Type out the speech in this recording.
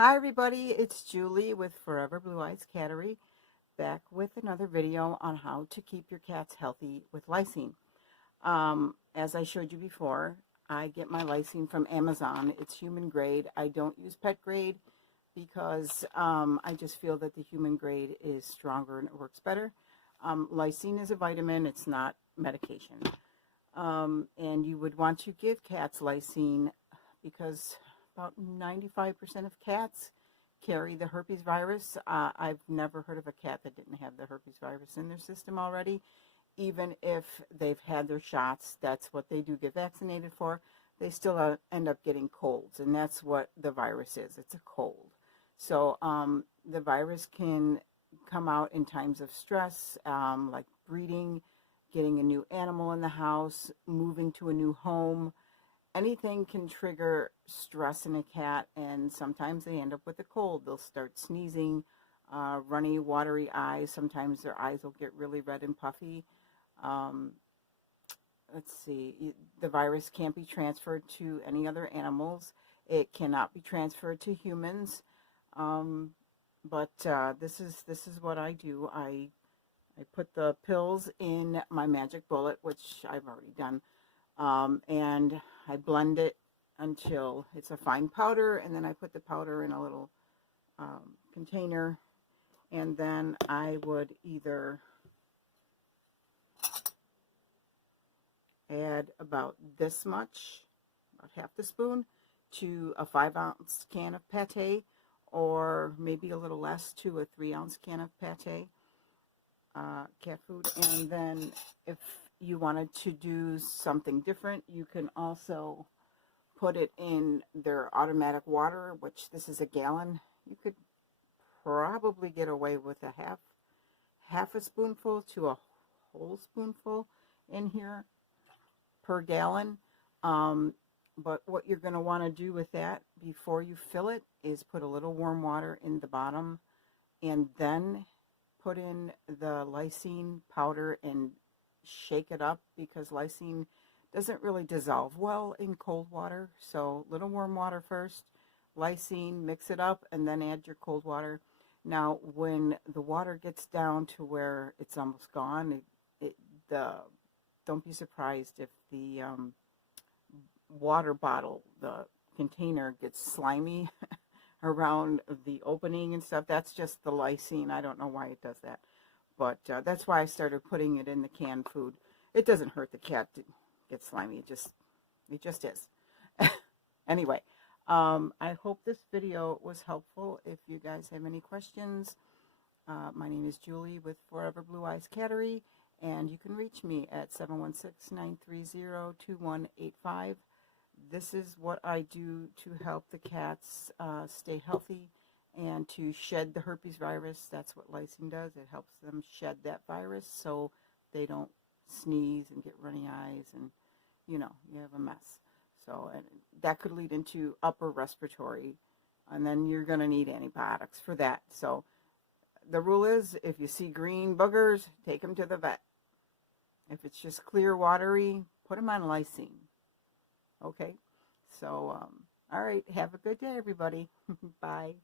Hi everybody, it's Julie with Forever Blue Eyes Cattery, back with another video on how to keep your cats healthy with lysine. As I showed you before, I get my lysine from Amazon. It's human grade. I don't use pet grade because I just feel that the human grade is stronger and it works better. Lysine is a vitamin, it's not medication. And you would want to give cats lysine because about 95% of cats carry the herpes virus. I've never heard of a cat that didn't have the herpes virus in their system already. Even if they've had their shots, that's what they do get vaccinated for. They still end up getting colds, and that's what the virus is. It's a cold. So the virus can come out in times of stress, like breeding, getting a new animal in the house, moving to a new home. Anything can trigger stress in a cat, and sometimes they end up with a cold. They'll start sneezing, runny, watery eyes. Sometimes their eyes will get really red and puffy. Um, let's see, the virus can't be transferred to any other animals. It cannot be transferred to humans. Um, but this is what I do. I put the pills in my magic bullet, which I've already done, and I blend it until it's a fine powder, and then I put the powder in a little container, and then I would either add about this much, about half the spoon, to a 5-ounce can of pate, or maybe a little less to a 3-ounce can of pate, cat food. And then if you wanted to do something different, you can also put it in their automatic water, which this is a gallon. You could probably get away with a half a spoonful to a whole spoonful in here per gallon. But what you're going to want to do with that before you fill it is put a little warm water in the bottom, and then put in the lysine powder and shake it up, because lysine doesn't really dissolve well in cold water. So little warm water first, lysine, mix it up, and then add your cold water. Now when the water gets down to where it's almost gone, don't be surprised if the water bottle, the container, gets slimy around the opening and stuff. That's just the lysine. I don't know why it does that, but that's why I started putting it in the canned food. It doesn't hurt the cat to get slimy. It just is. Anyway, I hope this video was helpful. If you guys have any questions, my name is Julie with Forever Blue Eyes Cattery, and you can reach me at 716-930-2185. This is what I do to help the cats stay healthy and to shed the herpes virus. That's what lysine does. It helps them shed that virus so they don't sneeze and get runny eyes, and you have a mess. So, and that could lead into upper respiratory, and then you're going to need antibiotics for that. So the rule is, if you see green boogers, take them to the vet. If it's just clear, watery, put them on lysine. Okay? So, all right. Have a good day, everybody. Bye.